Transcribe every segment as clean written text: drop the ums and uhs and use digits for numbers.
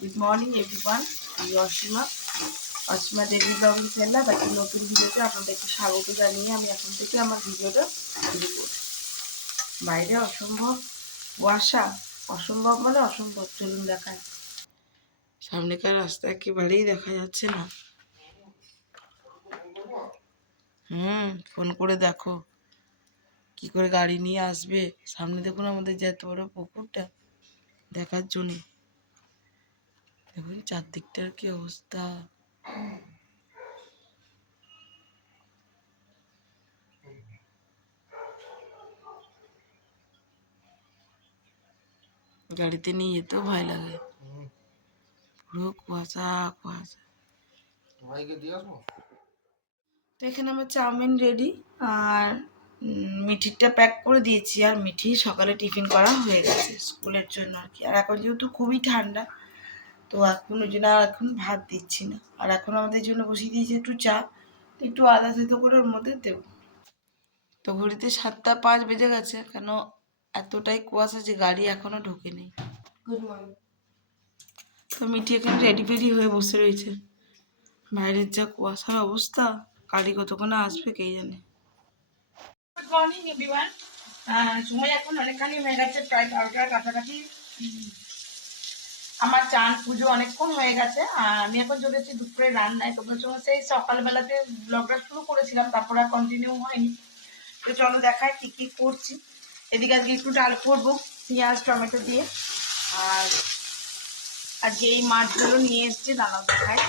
Good morning everyone, আমি Asima daily blogging channel বা একটি নতুন ভিডিওতে আপনাদেরকে স্বাগত জানিয়ে আমি এখন থেকে আমার ভিডিওটা শুরু করছি। বাইরে অসম্ভব কুয়াশা, অসম্ভব মানে অসম্ভব। চলুন দেখায়, সামনেকার রাস্তা একেবারেই দেখা যাচ্ছে না। ফোন করে দেখো কি করে গাড়ি নিয়ে আসবে। সামনে দেখুন আমাদের যে এত বড় পুকুরটা, দেখার জন্য দেখুন চারদিকটার কি অবস্থা। গাড়িতে নিয়ে যেতেও ভয় লাগে, পুরো কুয়াশা কুয়াশা। তো এখানে আমার চাউমিন রেডি, আর মিঠিটা প্যাক করে দিয়েছি। আর মিঠি সকালে টিফিন করা হয়ে গেছে স্কুলের জন্য আর কি। আর এখন যেহেতু খুবই ঠান্ডা, তো এখন ওই জন্য আর এখন ভাত দিচ্ছি না। আর এখন আমাদের জন্য বসিয়ে দিয়েছি একটু চা, একটু আদা থেতো করে ওর মধ্যে দেবো। তো ঘড়িতে 7:05 বেজে গেছে, কেন এতটাই কুয়াশা যে গাড়ি এখনো ঢোকেনি। Good morning. তো মিঠি এখানে রেডি ফেডি হয়ে বসে রয়েছে। বাইরের যা কুয়াশার অবস্থা, গাড়ি কতক্ষণে আসবে কে জানে। Good morning everyone. সময় এখন অনেকখানি হয়ে গেছে, প্রায় 12টার কাছাকাছি। আমার চান পুজো অনেকক্ষণ হয়ে গেছে। আমি এখন চলেছি দুপুরে রান্নায়। তোমার সঙ্গে সেই সকালবেলাতে ব্লগটা শুরু করেছিলাম, তারপর আর কন্টিনিউ হয়নি। তো চলো দেখাই কি কি করছি। এদিকে আজকে একটু ডাল করবো পেঁয়াজ টমেটো দিয়ে। আর আজকে এই মাছগুলো নিয়ে এসছে, দাঁড়াও দেখায়।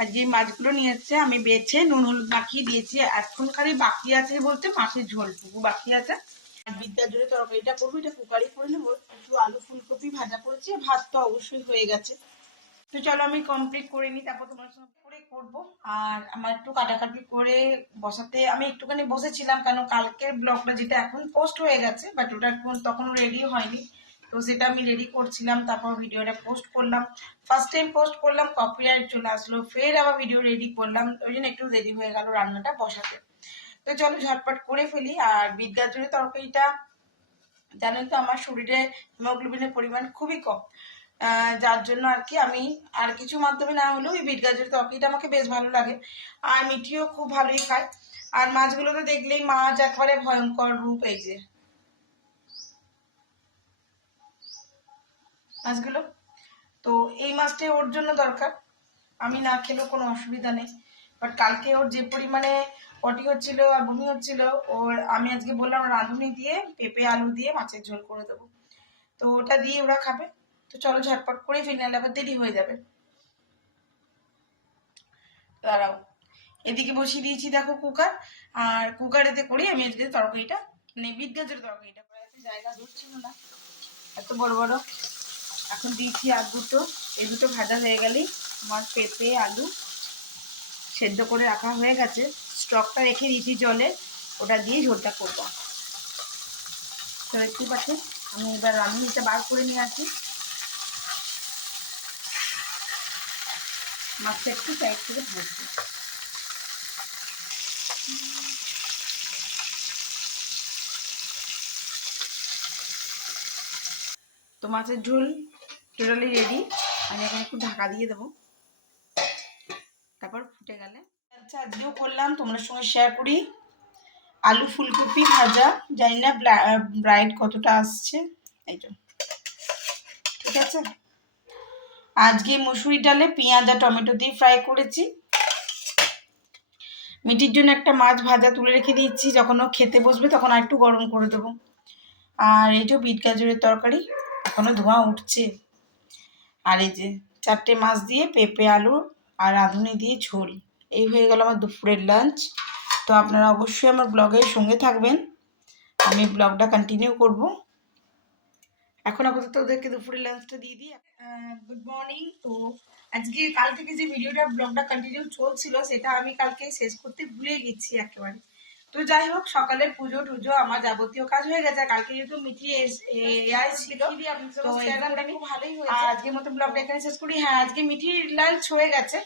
আর যে মাছগুলো নিয়ে এসছে আমি বেছে নুন হলুদ মাখিয়ে দিয়েছি। এখন খালি বাকি আছে বলতে মাছের ঝোলটুকু বাকি আছে। আর বিদ্যা জুড়ে তরকারিটা করবো, এটা কুকারি করে নেবো। একটু আলু ফুলকপি ভাজা করেছি, ভাত তো অবশ্যই হয়ে গেছে। তো চলো আমি কমপ্লিট করে নিই, তারপর তোমার সঙ্গে করে করবো। আর আমার একটু কাটাকাটি করে বসাতে আমি একটুখানি বসেছিলাম, কেন কালকের ব্লগটা যেটা এখন পোস্ট হয়ে গেছে, বাট ওটা এখন তখন রেডি হয়নি। তো সেটা আমি রেডি করছিলাম, তারপর ভিডিওটা পোস্ট করলাম। ফার্স্ট টাইম পোস্ট করলাম, কপিরাইট চলে আসলো, ফের আবার ভিডিও রেডি করলাম, ওই জন্য একটু দেরি হয়ে গেল রান্নাটা বসাতে। তো চলো ঝটপট করে ফেলি। আর বিদ্যার জন্য তরকারিটা জানেন তো আমার শরীরে হিমোগ্লোবিনের পরিমাণ খুবই কম, যার জন্য আর কি আমি আর কিছু মাধ্যমে না হলেও এই বিট গাজরের তরকারিটা আমাকে বেশ ভালো লাগে। আর মিঠিও খুব ভালোই খায়। আর মাছগুলো তো দেখলেই মাছ একবারে ভয়ঙ্কর রূপ, এই যে মাছগুলো। তো এই মাছটাই ওর জন্য দরকার, আমি না খেলেও কোনো অসুবিধা নেই। বাট কালকে ওর যে পরিমাণে পটি হচ্ছিল আর বমি হচ্ছিল, ওর আমি আজকে বললাম রাঁধুনি দিয়ে পেঁপে আলু দিয়ে মাছের ঝোল করে দেবো। তো ওটা দিয়ে ওরা খাবে। তো চলো ঝটপট করে ফিনালে আবার দেরি হয়ে যাবে। দাঁড়াও, এদিকে বসিয়ে দিয়েছি দেখো কুকার। আর কুকারেতে করে আমি আজকে তরকারিটা মানে বিট গাজরের তরকারিটা প্রায় জায়গা ধরছিল না, এত বড় বড়। এখন দিয়েছি আর দুটো, এই দুটো ভাজা হয়ে গেলেই আমার পেঁপে আলু সেদ্ধ করে রাখা হয়ে গেছে। স্টকটা রেখে দিয়েছি জলে, ওটা দিয়ে ঝোলটা করবো। তো দেখতে পাচ্ছেন আমি এবার রান্নাটা বার করে নিয়ে আসি। মাছটা একটু সাইড করে ভাজবো। তো মাছের ঝোল টোটালি রেডি। আমি এখন একটু ঢাকা দিয়ে দেবো, তারপর ফুটে গেলে আচ্ছা আজকেও করলাম তোমাদের সঙ্গে শেয়ার করি। আলু ফুলকপি ভাজা, জানি না ব্রাইট কতটা আসছে, এই তো ঠিক আছে। আজকে মসুরি ডালে পেঁয়াজ আর টমেটো দিয়ে ফ্রাই করেছি। মিঠির জন্য একটা মাছ ভাজা তুলে রেখে দিয়েছি, যখন ও খেতে বসবে তখন আর একটু গরম করে দেবো। আর এই যে বিট গাজরের তরকারি, এখনো ধোঁয়া উঠছে। আর এই যে 4টে মাছ দিয়ে পেঁপে আলু আর রাঁধুনি দিয়ে ঝোল। এই হয়ে গেল আমার দুপুরের লাঞ্চ। তো আপনারা অবশ্যই আমার ব্লগের সঙ্গে থাকবেন, আমি ব্লগটা কন্টিনিউ করব। এখন আপাতত ওদেরকে দুপুরের লাঞ্চটা দিয়ে দিই। Good morning. তো আজকে কাল থেকে যে ভিডিওটা ব্লগটা কন্টিনিউ চলছিল, সেটা আমি কালকে শেষ করতে ভুলে গেছি একেবারে। তো যাই হোক, সকালে পুজো টুজো আমার যাবতীয় কাজ হয়ে গেছে। কালকে যেহেতু মিঠি ছিল, তো খুব ভালোই হয়েছে। আজকের মতো ব্লগটা এখানে শেষ করি। হ্যাঁ, আজকে মিঠির লাঞ্চ হয়ে গেছে।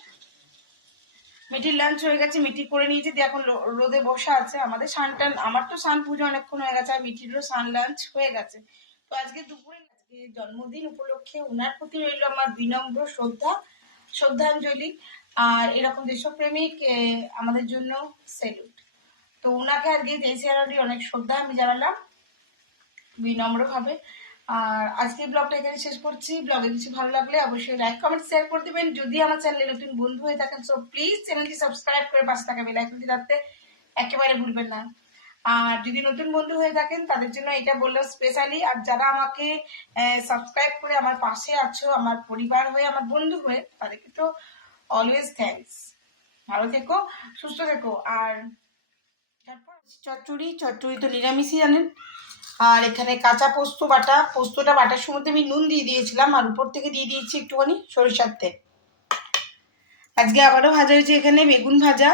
মিঠির লাঞ্চ হয়ে গেছে, মিঠি করে নিয়েছে দিয়ে এখন রোদে বসা আছে। আমাদের স্নান আমার তো স্নান পুজো অনেকক্ষণ হয়ে গেছে, আর মিঠিরও স্নান লাঞ্চ হয়ে গেছে। তো আজকে দুপুরে আজকে জন্মদিন উপলক্ষে ওনার প্রতি রইল আমার বিনম্র শ্রদ্ধাঞ্জলি, আর এরকম দেশপ্রেমিক আমাদের জন্য স্যালুট। তো ওনাকে আজকে 23 জানুয়ারি অনেক শ্রদ্ধা আমি জানালাম বিনম্রভাবে। আর আজকে ব্লগটা এখানে শেষ করছি। ব্লগে কিছু ভালো লাগলে অবশ্যই লাইক কমেন্ট শেয়ার করে দেবেন। যদি আমার চ্যানেলে নতুন বন্ধু হয়ে থাকেন সো প্লিজ চ্যানেলটি সাবস্ক্রাইব করে পাশে থাকা বেল আইকনটি দাবতে একেবারে ভুলবেন না। আর যদি নতুন বন্ধু হয়ে থাকেন তাদের জন্য এটা বললাম স্পেশালি, আর যারা আমাকে সাবস্ক্রাইব করে আমার পাশে আছো, আমার পরিবার হয়ে, আমার বন্ধু হয়ে, তাদেরকে তো অলওয়েজ থ্যাঙ্কস। ভালো থেকো, সুস্থ থেকো। আর তারপর চচ্চড়ি তো নিরামিষই জানেন। আর এখানে কাঁচা পোস্তটা বাটার সময় আমি নুন দিয়ে দিয়েছিলাম, আর উপর থেকে দিয়ে দিয়েছি একটুখানি সরিষার তেল। আজকে আবারও ভাজা হয়েছে এখানে বেগুন ভাজা,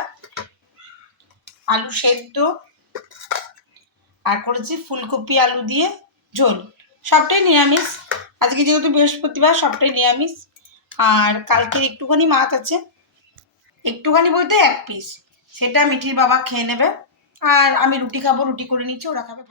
আলু সেদ্ধ, আর করেছি ফুলকপি আলু দিয়ে ঝোল। সবটাই নিরামিষ আজকে, যেহেতু বৃহস্পতিবার সবটাই নিরামিষ। আর কালকের একটুখানি মাছ আছে, একটুখানি বলতে 1 পিস, সেটা মিঠির বাবা খেয়ে নেবে। আর আমি রুটি খাবো, রুটি করে নিচ্ছি, ওরা খাবে।